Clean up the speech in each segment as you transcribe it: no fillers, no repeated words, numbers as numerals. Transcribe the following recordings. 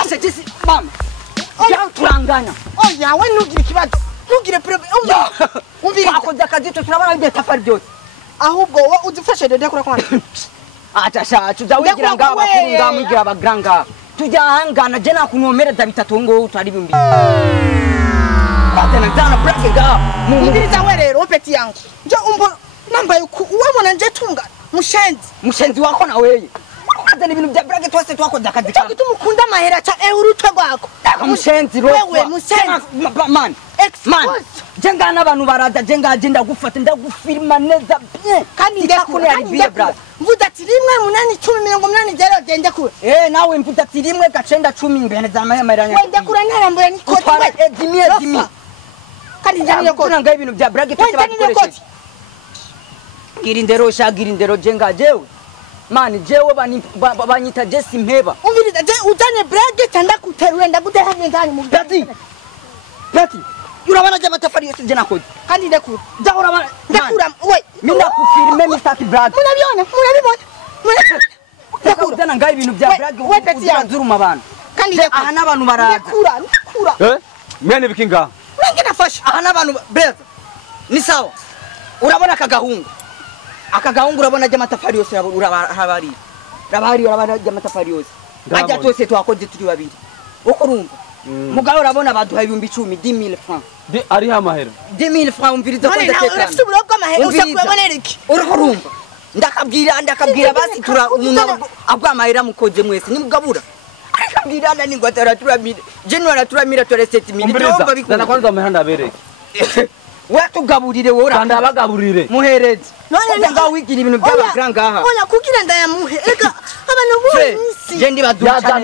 ase jisi mama ya turangana oya we ntugire ikibazo ntugire problem umvira akoze akazi turabona ibyo tafari byose ahubwo wowe udufashe dede kura kwana acha shacu zawigira ngaba kurunga mwigira abagranga tujahangana je nakunomereza bitatu ngo utari bimbi batena zana brake ga umviriza we rero peti yangu nje umbo nambaye uwabona nje tunga mushenzi wako na wewe azana ibintu bya brake twese twakoze akazi cyo gitumukunda mahera cha urutwe rwako mushenzi wewe mushenzi man jenga n'abantu baraza jenga agenda gufata ndagufirima neza bien kandi ndakune ari bien brother mvuga ati 1 8 10 0 gende kure nawe mvuga ati 1 gacenda 10 imbere za mayamaranya wende kure ntarambura ni koti we dimi kandi njye ko nanga ibintu bya brake twese bakoresha girindero jenga jewe man jewe banyita Jesse Mpeba umviriza je utane brake cyanda kuterura ndagutera ndani mu Pati urabana je matafari yose je nakoze kandi ndakura urabana ndakura we mina kufirme Mr. Brad murabibona ndakura utana ngai ibintu bya brake we peti yazuruma abantu kandi aha nabantu baraza ndakura mwene bikinga nange nafasha aha nabantu breza ni sawa urabona akagahungu urabona je matafari yose urabari urabana je matafari yose ajya twese twakoze turi babiri uko urumva mugabo urabona baduha 10,000 francs ari amahera 10,000 francs umviriza ko ndatekana urafite uburoko amahera ushakubona iki urumva ndakabwira basi tura umuntu abwa amahera mukoze mwese ni mugabura akabwira ndani ngo ataturamira January aturamira tore 7,000 bizana kwanza amahera ndabereke watugaburire wowe uranda bagaburire muhereze none nga wigira ibintu by'abagranga aha oya kugira ndayamuhe ega abantu bose je ndibaduka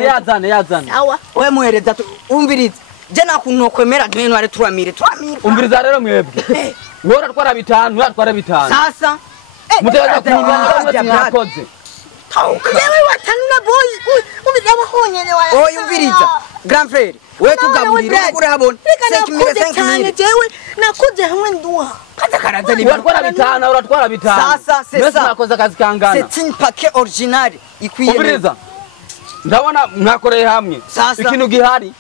yazane awa we muhereza umviriza je nakunokwemera January turamire umviriza rero mwebwe wora twara 5 sasa muteza kunyana mwakoze yewe watanuna boy ubidaba honyene wa oya umviriza grand frère we tugaburire urahabona 5,000 jewe nakoze hamwe nduha karaza ni uratwara 5 sasa sasa nakoze akazi kangana c'est une paquet original ikwiye umviriza ndabona mwakoreye hamwe ikintu gihari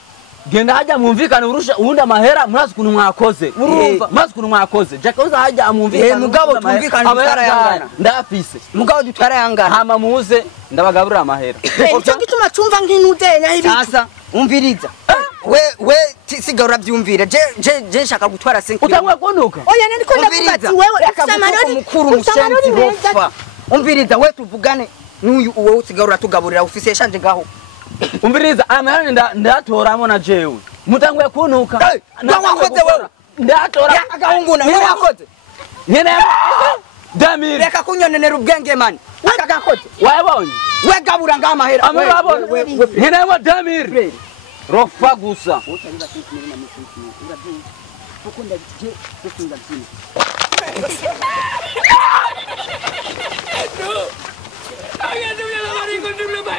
genda haja mumvikane urusha ubundi amahera murazi kuntu mwakoze urumva murazi kuntu mwakoze jakaza haja amumvikane mugabo tumvikane amahera ndafise mugabo dutwara yangana hama muze ndabagaburira amahera cyo gituma tumva nk'inudenya ibi sasa umviriza we sigara byumvira je nshaka gutwara 5 utangwa kunuka oya nari ko ndavuga ati wewe samaroni mukuru mushenzi bofa umviriza we tuvugane n'uyu uwo usigara tugaburira ufise yashanje gaho umviriza amahera ndatoramo na jewe mutangwe kunuka wakoze wewe ndatora agahunguna wewe wakoze nyene Damir reka kunyonenera ubwenge man akagakoze wabonye we gabura ng'amahera amabona nyene Damir rofa gusa Agad mo na maring ko dulu ba